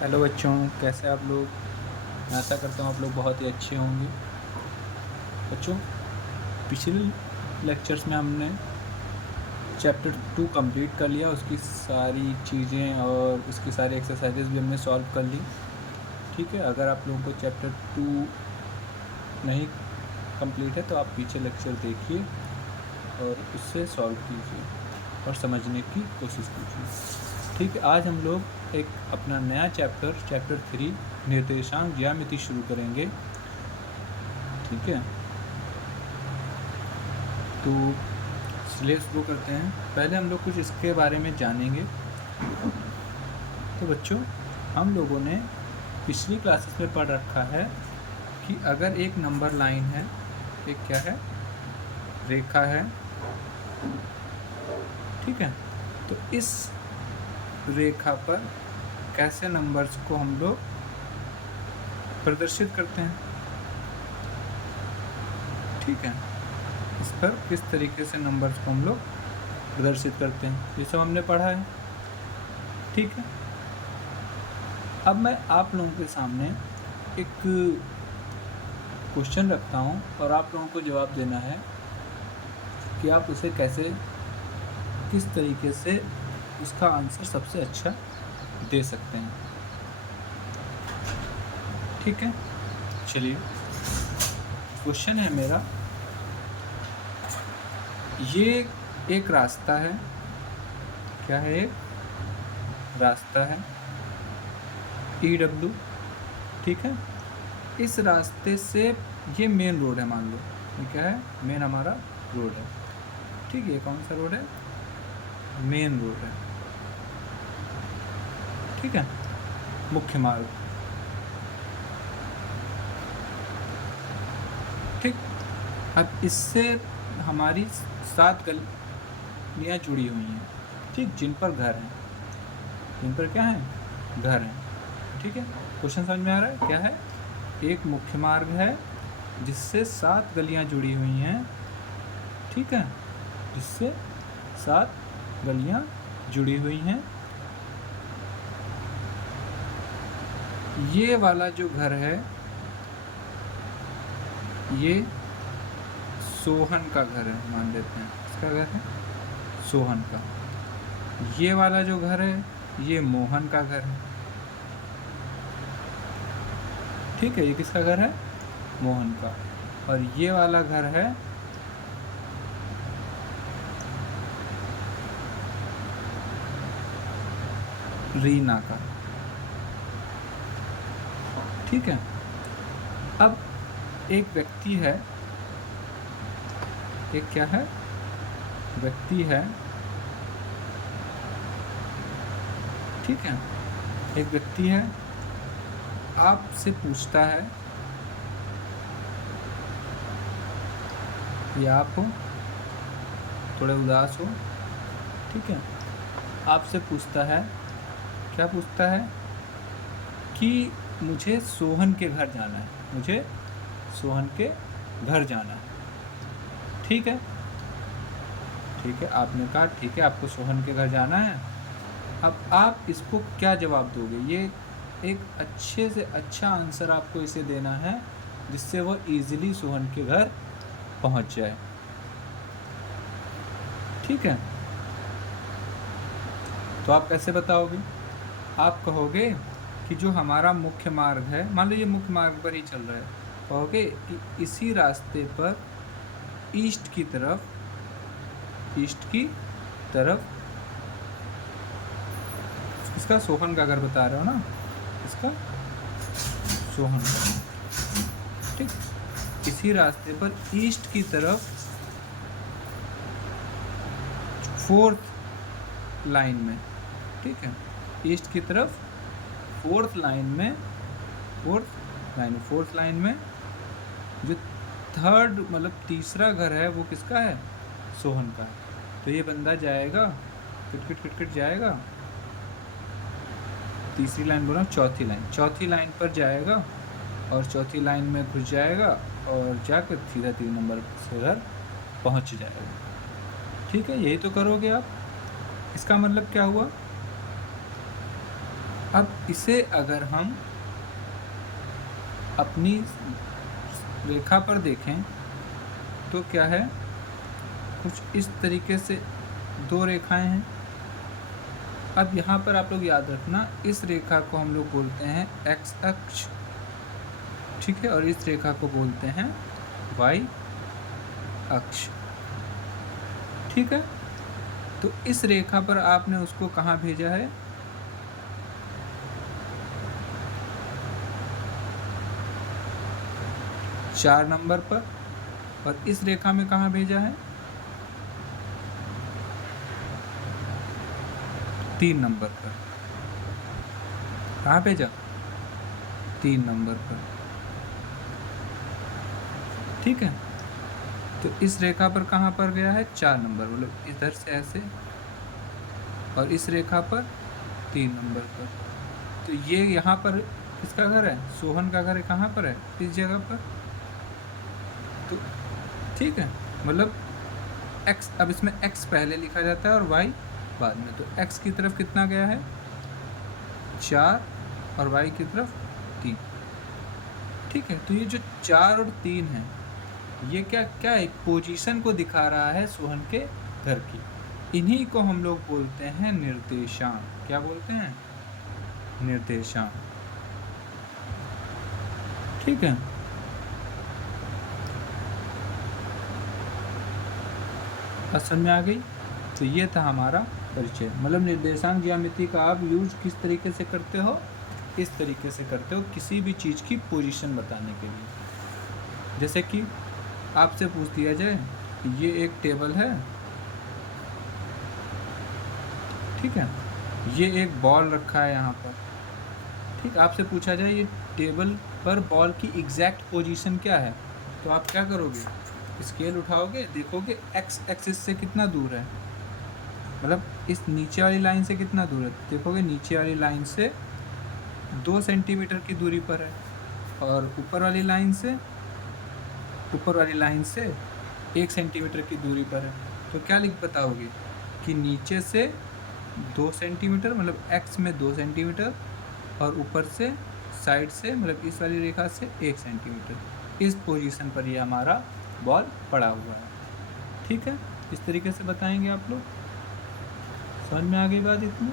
Hello बच्चों, कैसे आप लोग? मैं आशा करता हूँ आप लोग बहुत ही अच्छे होंगे। बच्चों, पिछले लेक्चर्स में हमने चैप्टर 2 कंप्लीट कर लिया। उसकी सारी चीज़ें और उसकी सारी एक्सरसाइजेज भी हमने सॉल्व कर ली। ठीक है, अगर आप लोगों को चैप्टर 2 नहीं कंप्लीट है तो आप पीछे लेक्चर देखिए और उससे सॉल्व कीजिए और समझने की कोशिश कीजिए। ठीक है, आज हम लोग एक अपना नया चैप्टर 3 निर्देशांक ज्यामिति शुरू करेंगे। ठीक है, तो चलिए शुरू करते हैं। पहले हम लोग कुछ इसके बारे में जानेंगे। तो बच्चों, हम लोगों ने पिछली क्लासेस में पढ़ रखा है कि अगर एक नंबर लाइन है, एक क्या है, रेखा है। ठीक है, तो इस रेखा पर कैसे नंबर्स को हम लोग प्रदर्शित करते हैं। ठीक है, इस पर किस तरीके से नंबर्स को हम लोग प्रदर्शित करते हैं, ये सब हमने पढ़ा है। ठीक है, अब मैं आप लोगों के सामने एक क्वेश्चन रखता हूँ और आप लोगों को जवाब देना है कि आप उसे कैसे, किस तरीके से उसका आंसर सबसे अच्छा दे सकते हैं। ठीक है, चलिए, क्वेश्चन है मेरा, ये एक रास्ता है। क्या है? एक रास्ता है, EW। ठीक है, इस रास्ते से ये मेन रोड है, मान लो ये क्या है, मेन हमारा रोड है। ठीक है, कौन सा रोड है? मेन रोड है। ठीक है, मुख्य मार्ग। ठीक, अब इससे हमारी 7 गलियाँ जुड़ी हुई हैं। ठीक, जिन पर घर हैं, जिन पर क्या है, घर हैं। ठीक है, क्वेश्चन समझ में आ रहा है? क्या है? एक मुख्य मार्ग है जिससे 7 गलियाँ जुड़ी हुई हैं। ठीक है, जिससे 7 गलियाँ जुड़ी हुई हैं। ये वाला जो घर है, ये सोहन का घर है, मान लेते हैं। किसका घर है? सोहन का। ये वाला जो घर है, ये मोहन का घर है। ठीक है, ये किसका घर है? मोहन का। और ये वाला घर है रीना का। ठीक है, अब एक व्यक्ति है, एक क्या है, व्यक्ति है। ठीक है, एक व्यक्ति है, आपसे पूछता है, या आप हो थोड़े उदास हो। ठीक है, आपसे पूछता है, क्या पूछता है कि मुझे सोहन के घर जाना है, मुझे सोहन के घर जाना है। ठीक है, ठीक है, आपने कहा ठीक है, आपको सोहन के घर जाना है। अब आप इसको क्या जवाब दोगे? ये एक अच्छे से अच्छा आंसर आपको इसे देना है जिससे वो इजीली सोहन के घर पहुंच जाए। ठीक है, तो आप कैसे बताओगे? आप कहोगे कि जो हमारा मुख्य मार्ग है, मान लो ये मुख्य मार्ग पर ही चल रहा है, कहोगे कि इसी रास्ते पर ईस्ट की तरफ इसका सोहन का घर बता रहे हो ना, इसका सोहन का। ठीक, इसी रास्ते पर ईस्ट की तरफ 4th लाइन में, ठीक है, ईस्ट की तरफ 4th लाइन में जो 3rd मतलब तीसरा घर है वो किसका है? सोहन का। तो ये बंदा जाएगा, किट जाएगा, तीसरी लाइन बोला, चौथी लाइन पर जाएगा और चौथी लाइन में घुस जाएगा और जाकर सीधा 3 नंबर से घर पहुंच जाएगा। ठीक है, यही तो करोगे आप। इसका मतलब क्या हुआ? अब इसे अगर हम अपनी रेखा पर देखें तो क्या है, कुछ इस तरीके से दो रेखाएं हैं। अब यहाँ पर आप लोग याद रखना, इस रेखा को हम लोग बोलते हैं x अक्ष, ठीक है, और इस रेखा को बोलते हैं y अक्ष, ठीक है। तो इस रेखा पर आपने उसको कहाँ भेजा है, 4 नंबर पर, और इस रेखा में कहाँ भेजा है, 3 नंबर पर। कहाँ भेजा, 3 नंबर पर, ठीक है। तो इस रेखा पर कहाँ पर गया है, 4 नंबर, मतलब इधर से ऐसे, और इस रेखा पर 3 नंबर पर। तो ये यहाँ पर किसका घर है, सोहन का घर है, कहाँ पर है, इस जगह पर। तो ठीक है, मतलब x, अब इसमें x पहले लिखा जाता है और y बाद में। तो x की तरफ कितना गया है, 4, और y की तरफ 3, ठीक है। तो ये जो 4 और 3 है, ये क्या क्या एक पोजीशन को दिखा रहा है सोहन के घर की। इन्हीं को हम लोग बोलते हैं निर्देशांक। क्या बोलते हैं, निर्देशांक, ठीक है। समझ में आ गई। तो ये था हमारा परिचय, मतलब निर्देशांक ज्यामिति का आप यूज किस तरीके से करते हो, इस तरीके से करते हो किसी भी चीज़ की पोजीशन बताने के लिए। जैसे कि आपसे पूछ दिया जाए कि ये एक टेबल है, ठीक है, ये एक बॉल रखा है यहाँ पर, ठीक। आपसे पूछा जाए ये टेबल पर बॉल की एग्जैक्ट पोजीशन क्या है, तो आप क्या करोगे, स्केल उठाओगे, देखोगे एक्स एक्सिस से कितना दूर है, मतलब इस नीचे वाली लाइन से कितना दूर है, देखोगे नीचे वाली लाइन से 2 सेंटीमीटर की दूरी पर है, और ऊपर वाली लाइन से 1 सेंटीमीटर की दूरी पर है। तो क्या लिख बताओगे कि नीचे से 2 सेंटीमीटर, मतलब एक्स में 2 सेंटीमीटर, और ऊपर से साइड से, मतलब इस वाली रेखा से 1 सेंटीमीटर, इस पोजीशन पर ये हमारा बॉल पड़ा हुआ है, ठीक है। इस तरीके से बताएंगे आप लोग। समझ में आ गई बात इतनी,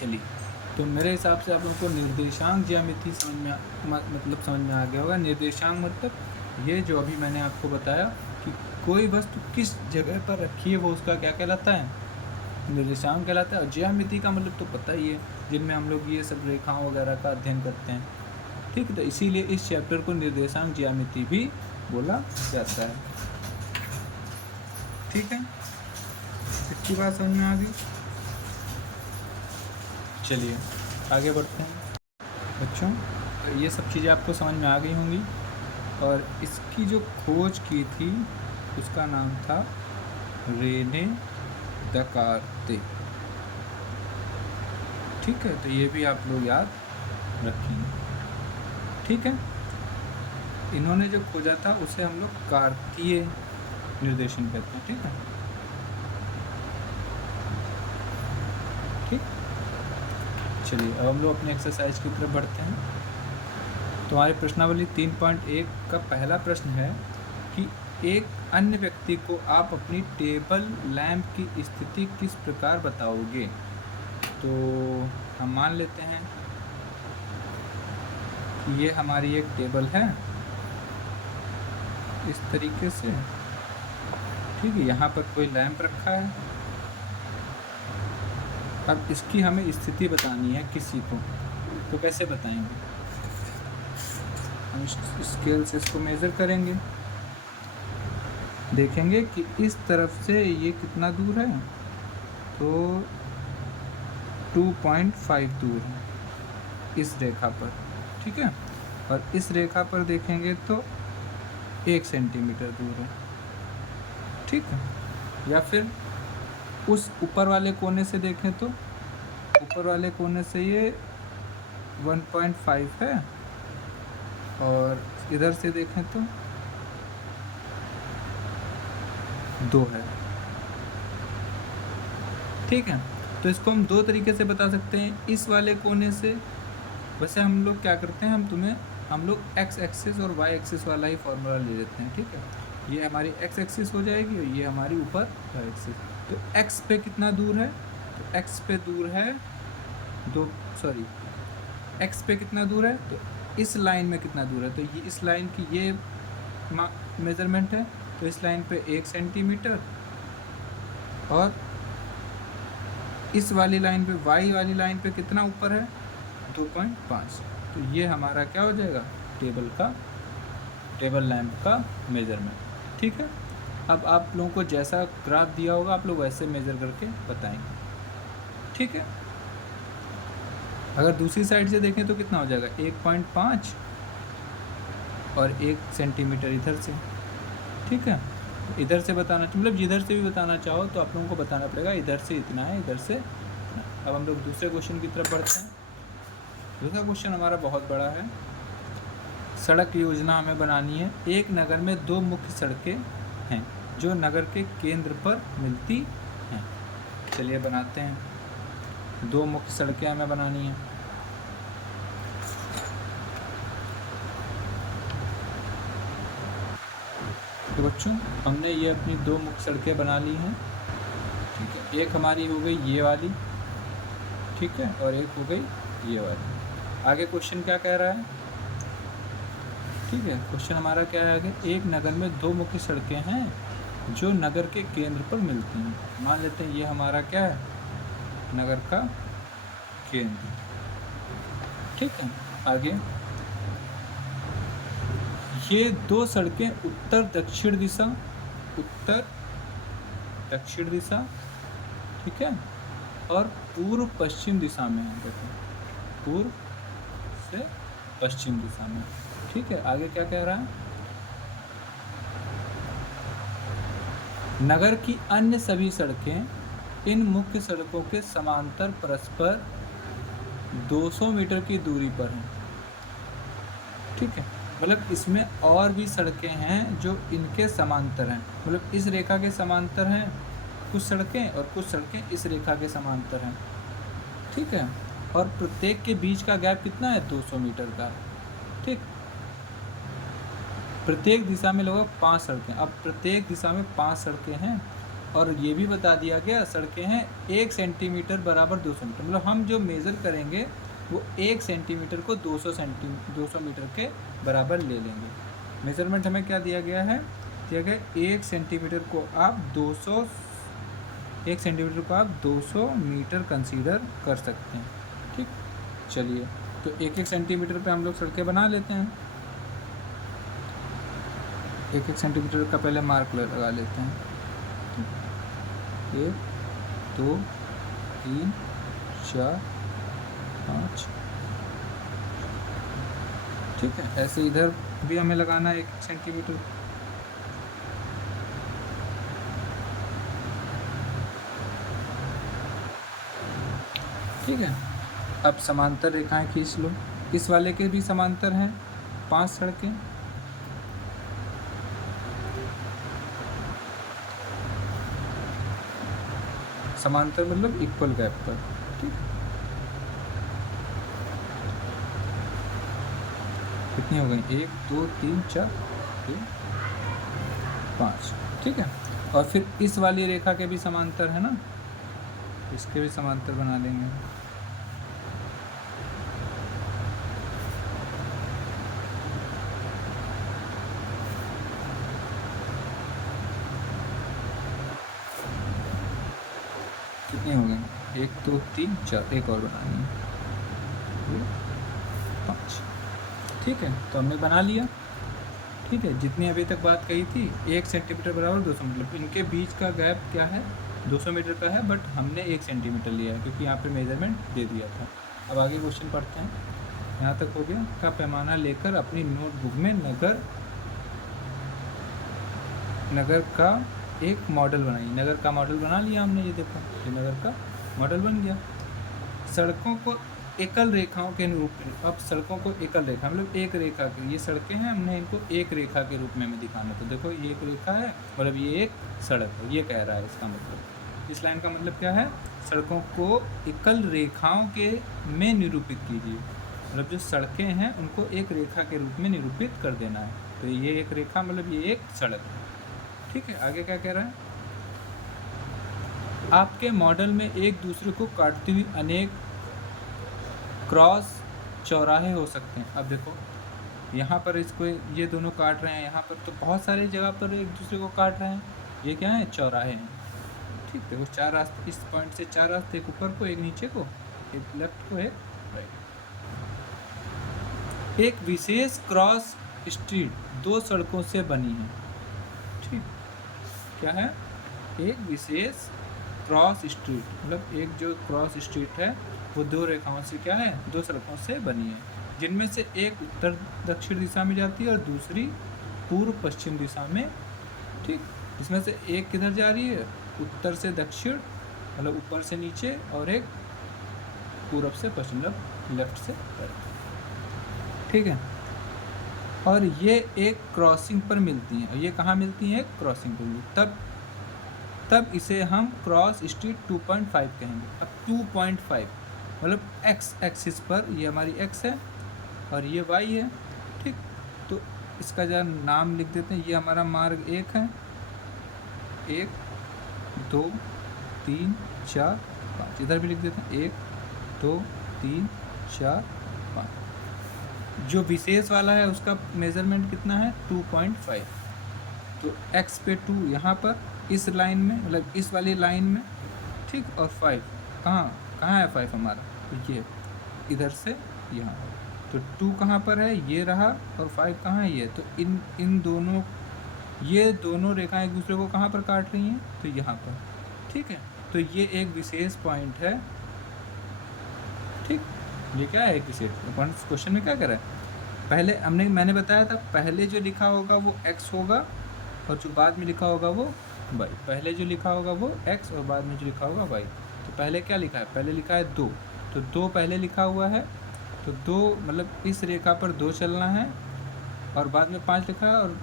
चलिए। तो मेरे हिसाब से आप लोगों को निर्देशांक ज्यामिति समझ में आ गया होगा। निर्देशांक मतलब ये जो अभी मैंने आपको बताया कि कोई वस्तु किस जगह पर रखी है, वो उसका क्या कहलाता है, निर्देशांक कहलाता है। और ज्यामिति का मतलब तो पता ही है, जिनमें हम लोग ये सब रेखाओं वगैरह का अध्ययन करते हैं, ठीक है। तो इसीलिए इस चैप्टर को निर्देशांक ज्यामिति भी बोला जाता है, ठीक है। इतनी बात समझ में आ गई। चलिए आगे बढ़ते हैं बच्चों। तो ये सब चीज़ें आपको समझ में आ गई होंगी, और इसकी जो खोज की थी उसका नाम था रेने दकार्ते, ठीक है। तो ये भी आप लोग याद रखेंगे, ठीक है। इन्होंने जो खोजा था उसे हम लोग कार्तीय निर्देशन कहते हैं, ठीक है, ठीक। चलिए अब हम लोग अपने एक्सरसाइज की तरफ बढ़ते हैं। तो हमारी प्रश्नावली 3.1 का पहला प्रश्न है कि एक अन्य व्यक्ति को आप अपनी टेबल लैंप की स्थिति किस प्रकार बताओगे। तो हम मान लेते हैं कि ये हमारी एक टेबल है इस तरीके से, ठीक है। यहाँ पर कोई लैंप रखा है। अब इसकी हमें स्थिति बतानी है किसी को, तो कैसे बताएंगे, हम स्केल से इसको मेज़र करेंगे, देखेंगे कि इस तरफ से ये कितना दूर है, तो 2.5 दूर है इस रेखा पर, ठीक है। और इस रेखा पर देखेंगे तो 1 सेंटीमीटर दूर है, ठीक है। या फिर उस ऊपर वाले कोने से देखें तो ऊपर वाले कोने से ये 1.5 है, और इधर से देखें तो 2 है, ठीक है। तो इसको हम दो तरीके से बता सकते हैं, इस वाले कोने से। वैसे हम लोग क्या करते हैं, हम लोग एक्स एक्सिस और वाई एक्सिस वाला ही फॉर्मूला ले लेते हैं, ठीक है। ये हमारी एक्स एक्सिस हो जाएगी और ये हमारी ऊपर वाई एक्सिस। तो एक्स पे कितना दूर है, तो एक्स पे दूर है एक्स पे कितना दूर है, तो इस लाइन में कितना दूर है, तो ये इस लाइन की ये मेज़रमेंट है, तो इस लाइन पे 1 सेंटीमीटर, और इस वाली लाइन पे, वाई वाली लाइन पे कितना ऊपर है, 2.5। तो ये हमारा क्या हो जाएगा, टेबल लैंप का मेज़रमेंट, ठीक है। अब आप लोगों को जैसा ग्राफ दिया होगा आप लोग वैसे मेज़र करके बताएंगे, ठीक है। अगर दूसरी साइड से देखें तो कितना हो जाएगा, 1.5 और 1 सेंटीमीटर इधर से, ठीक है। इधर से बताना, मतलब जिधर से भी बताना चाहो तो आप लोगों को बताना पड़ेगा, इधर से इतना है, इधर से इतना। अब हम लोग दूसरे क्वेश्चन की तरफ बढ़ते हैं। दूसरा क्वेश्चन हमारा बहुत बड़ा है। सड़क योजना हमें बनानी है। एक नगर में 2 मुख्य सड़कें हैं जो नगर के केंद्र पर मिलती हैं। चलिए बनाते हैं। 2 मुख्य सड़कें हमें बनानी है। तो बच्चों हमने ये अपनी 2 मुख्य सड़कें बना ली हैं, ठीक है। एक हमारी हो गई ये वाली, ठीक है, और एक हो गई ये वाली। आगे क्वेश्चन क्या कह रहा है, ठीक है। क्वेश्चन हमारा क्या है आगे, एक नगर में 2 मुख्य सड़कें हैं जो नगर के केंद्र पर मिलती हैं। मान लेते हैं ये हमारा क्या है, नगर का केंद्र, ठीक है। आगे ये 2 सड़कें उत्तर दक्षिण दिशा, ठीक है, और पूर्व पश्चिम दिशा में है। देखो पूर्व से पश्चिम दिशा में, ठीक है। आगे क्या कह रहा है, नगर की अन्य सभी सड़कें इन मुख्य सड़कों के समांतर परस्पर 200 मीटर की दूरी पर हैं, ठीक है। मतलब इसमें और भी सड़कें हैं जो इनके समांतर हैं, मतलब इस रेखा के समांतर हैं कुछ सड़कें और कुछ सड़कें इस रेखा के समांतर हैं, ठीक है। और प्रत्येक के बीच का गैप कितना है, 200 मीटर का, ठीक। प्रत्येक दिशा में लगभग 5 सड़कें। अब प्रत्येक दिशा में 5 सड़कें हैं और ये भी बता दिया गया सड़कें हैं 1 सेंटीमीटर बराबर 200 मीटर। मतलब हम जो मेज़र करेंगे वो 1 सेंटीमीटर को 200 मीटर के बराबर ले लेंगे। मेज़रमेंट हमें क्या दिया गया है, 1 सेंटीमीटर को आप 200 मीटर कंसीडर कर सकते हैं, ठीक। चलिए तो 1 सेंटीमीटर पे हम लोग सड़कें बना लेते हैं। 1 सेंटीमीटर का पहले मार्क लगा लेते हैं। 1 2 3 4 5, ठीक है। ऐसे इधर भी हमें लगाना है 1 सेंटीमीटर। ठीक है। अब समांतर रेखाएं खींच लो। इस वाले के भी समांतर हैं 5 सड़कें। समांतर मतलब इक्वल गैप पर, ठीक। कितनी हो गई, 1 2 3 4 5, ठीक है। और फिर इस वाली रेखा के भी समांतर है ना, इसके भी समांतर बना देंगे। कितनी हो गई, 1 2 3 4, एक और बनानी है 5, ठीक है। तो हमने बना लिया, ठीक है। जितनी अभी तक बात कही थी 1 सेंटीमीटर बराबर 200 मीटर, इनके बीच का गैप क्या है, 200 मीटर का है, बट हमने 1 सेंटीमीटर लिया है क्योंकि यहाँ पे मेजरमेंट दे दिया था। अब आगे क्वेश्चन पढ़ते हैं। यहाँ तक हो गया। का पैमाना लेकर अपनी नोटबुक में नगर का एक मॉडल बनाइए। नगर का मॉडल बना लिया हमने, ये देखो ये नगर का मॉडल बन गया। सड़कों को एकल रेखाओं के रूप में, अब सड़कों को एकल रेखा मतलब एक रेखा की, ये सड़कें हैं, हमने इनको एक रेखा के रूप में हमें दिखाना। तो देखो ये एक रेखा है, मतलब ये एक सड़क है, ये कह रहा है। इसका मतलब, इस लाइन का मतलब क्या है, सड़कों को एकल रेखाओं के में निरूपित कीजिए। मतलब जो सड़कें हैं उनको एक रेखा के रूप में निरूपित कर देना है। तो ये एक रेखा मतलब ये एक सड़क है। ठीक है, आगे क्या कह रहा है? आपके मॉडल में एक दूसरे को काटती हुई अनेक क्रॉस चौराहे हो सकते हैं। अब देखो यहाँ पर इसको ये दोनों काट रहे हैं, यहाँ पर तो बहुत सारी जगह पर एक दूसरे को काट रहे हैं। ये क्या है? चौराहे हैं। ठीक, देखो 4 रास्ते, इस पॉइंट से 4 रास्ते, एक ऊपर को, एक नीचे को, एक लेफ्ट को, एक राइट। एक विशेष क्रॉस स्ट्रीट 2 सड़कों से बनी है। ठीक, क्या है? एक विशेष क्रॉस स्ट्रीट मतलब एक जो क्रॉस स्ट्रीट है वो 2 रेखाओं से क्या है? 2 सड़कों से बनी है, जिनमें से एक उत्तर दक्षिण दिशा में जाती है और दूसरी पूर्व पश्चिम दिशा में। ठीक, इसमें से एक किधर जा रही है? उत्तर से दक्षिण मतलब ऊपर से नीचे, और एक पूर्व से पश्चिम मतलब लेफ्ट से राइट। ठीक है, और ये एक क्रॉसिंग पर मिलती हैं। और ये कहाँ मिलती हैं? क्रॉसिंग पर मिलती, तब इसे हम क्रॉस स्ट्रीट 2.5 कहेंगे। अब 2.5 मतलब एक्स एक्सिस पर ये हमारी एक्स है और ये वाई है। ठीक, तो इसका जो नाम लिख देते हैं, ये हमारा मार्ग 1 है, 1 2 3 4 5, इधर भी लिख देते हैं 1 2 3 4 5। जो विशेष वाला है उसका मेज़रमेंट कितना है? 2.5। तो x पे 2 यहाँ पर इस लाइन में मतलब इस वाली लाइन में। ठीक, और 5 कहाँ है? 5 हमारा तो ये इधर से यहाँ। तो 2 कहाँ पर है? ये रहा, और 5 कहाँ है? ये। तो इन दोनों, ये दोनों रेखाएं एक दूसरे को कहाँ पर काट रही हैं? तो यहाँ पर। ठीक है, तो ये एक विशेष पॉइंट है। ठीक, ये क्या है? एक विशेष क्वेश्चन में क्या कर रहा है? पहले मैंने बताया था, पहले जो लिखा होगा वो x होगा और जो बाद में लिखा होगा वो y। पहले जो लिखा होगा वो x और बाद में जो लिखा होगा y। तो पहले क्या लिखा है? पहले लिखा है 2, तो 2 पहले लिखा हुआ है, तो 2 मतलब इस रेखा पर 2 चलना है, और बाद में 5 लिखा है, और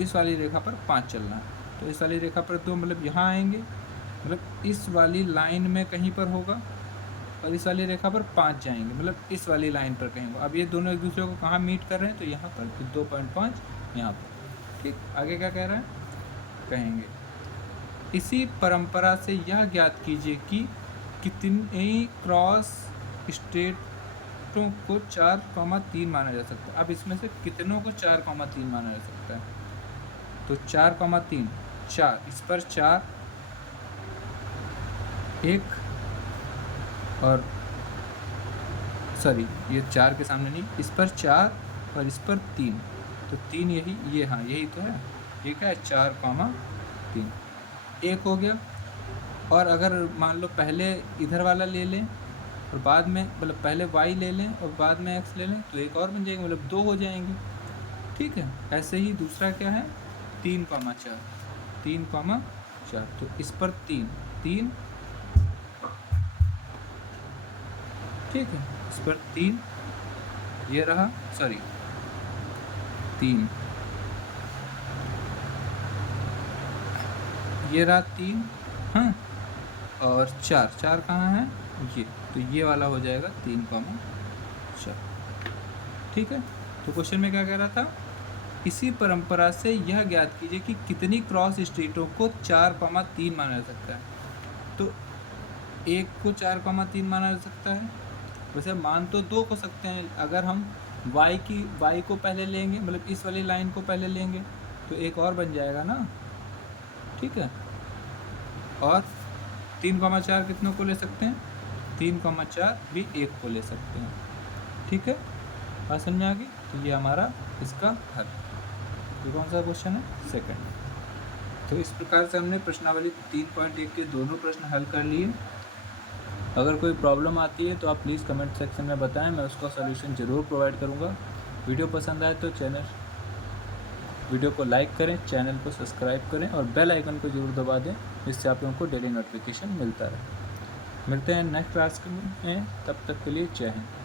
इस वाली रेखा पर 5 चलना है। तो इस वाली रेखा पर 2 मतलब यहाँ आएंगे, मतलब इस वाली लाइन में कहीं पर होगा, और इस वाली रेखा पर 5 जाएंगे मतलब इस वाली लाइन पर कहीं होगा। अब ये दोनों एक दूसरे को कहाँ मीट कर रहे हैं? तो यहाँ पर, तो 2.5 यहाँ पर। ठीक, आगे क्या कह रहा है? कहेंगे इसी परंपरा से यह ज्ञात कीजिए कि कितनी क्रॉस स्ट्रेटों को 4,3 माना जा सकता है। अब इसमें से कितनों को 4,3 माना जा सकता है? तो 4,3 4, इस पर 4 1, और सॉरी ये 4 के सामने नहीं, इस पर 4 और इस पर 3, तो 3 यही, ये हाँ यही तो है। ये क्या है? 4,3 1 हो गया। और अगर मान लो पहले इधर वाला ले लें और बाद में मतलब पहले y ले लें और बाद में x ले लें, तो एक और बन जाएंगे मतलब 2 हो जाएंगे। ठीक है, ऐसे ही दूसरा क्या है? 3,4 3,4, तो इस पर 3 3, ठीक है, इस पर 3, ये रहा, सॉरी 3, ये रहा 3, हाँ, और 4 कहाँ है? ये, तो ये वाला हो जाएगा 3,4। ठीक है, तो क्वेश्चन में क्या कह रहा था? इसी परंपरा से यह ज्ञात कीजिए कि कितनी क्रॉस स्ट्रीटों को 4,3 माना जा सकता है। तो एक को 4,3 माना जा सकता है, वैसे मान तो 2 हो सकते हैं। अगर हम y को पहले लेंगे मतलब इस वाली लाइन को पहले लेंगे तो एक और बन जाएगा ना। ठीक है, और 3,4 कितनों को ले सकते हैं? 3,4 भी 1 को ले सकते हैं। ठीक है, बात समझ में आ गई? तो ये हमारा इसका हल। ये कौन सा क्वेश्चन है? सेकंड। तो इस प्रकार से हमने प्रश्नावली 3.1 के दोनों प्रश्न हल कर लिए। अगर कोई प्रॉब्लम आती है तो आप प्लीज़ कमेंट सेक्शन में बताएं, मैं उसका सॉल्यूशन ज़रूर प्रोवाइड करूंगा। वीडियो पसंद आए तो वीडियो को लाइक करें, चैनल को सब्सक्राइब करें और बेल आइकन को ज़रूर दबा दें, जिससे आप लोगों को डेली नोटिफिकेशन मिलता रहे। मिलते हैं नेक्स्ट क्लास में, तब तक के लिए जय हिंद।